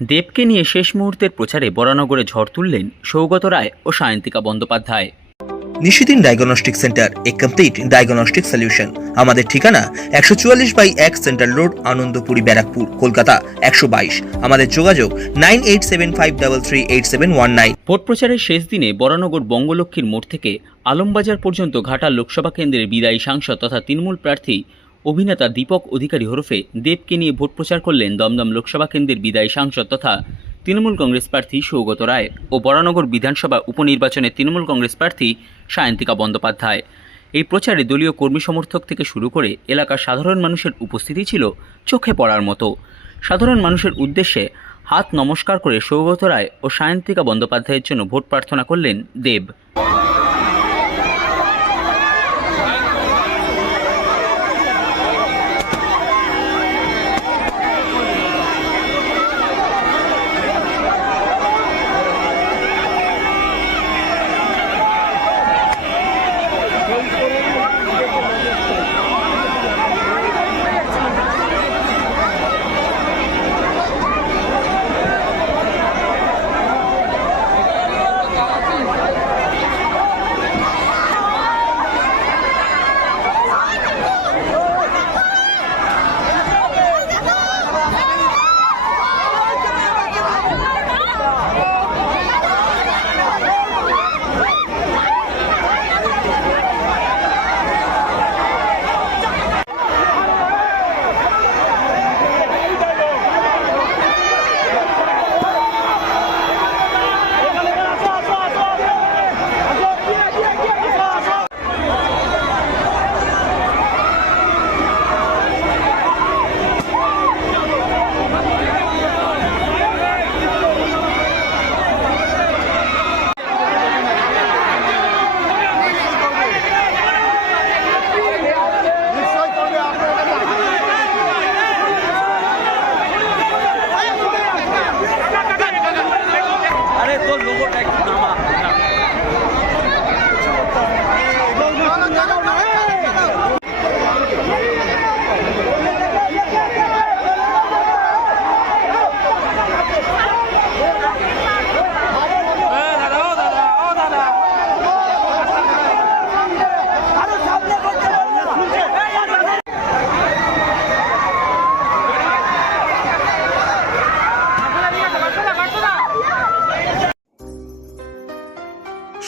দেবকে নিয়ে শেষ মুহূর্তের প্রচারে বরানগরে ঝড় তুললেন সৌগত রায় ও Sayantika Bandyopadhyay. Nishidin diagnostic centre a complete diagnostic solution আমাদের ঠিকানা একশো চুয়াল্লিশ বাই এক সেন্ট্রাল রোড আনন্দপুরি ব্যারাকপুর কলকাতা একশো বাইশ। আমাদের যোগাযোগ nine eight seven five double three eight seven one nine. Vote প্রচারের শেষ দিনে বরানগর বঙ্গলক্ষ্মীর মোড় থেকে আলমবাজার পর্যন্ত ঘাটা লোকসভা কেন্দ্রের বিদায়ী সাংসদ তথা তৃণমূল প্রার্থী অভিনেতা দীপক অধিকারী হরফে দেবকে নিয়ে ভোট প্রচার করলেন দমদম লোকসভা কেন্দ্রের বিদায়ী সাংসদ তথা তৃণমূল কংগ্রেস প্রার্থী সৌগত রায় ও বরানগর বিধানসভা উপনির্বাচনে তৃণমূল কংগ্রেস প্রার্থী সায়ন্তিকা বন্দ্যোপাধ্যায়। এই প্রচারে দলীয় কর্মী সমর্থক থেকে শুরু করে এলাকার সাধারণ মানুষের উপস্থিতি ছিল চোখে পড়ার মতো। সাধারণ মানুষের উদ্দেশ্যে হাত নমস্কার করে সৌগত রায় ও সায়ন্তিকা বন্দ্যোপাধ্যায়ের জন্য ভোট প্রার্থনা করলেন দেব।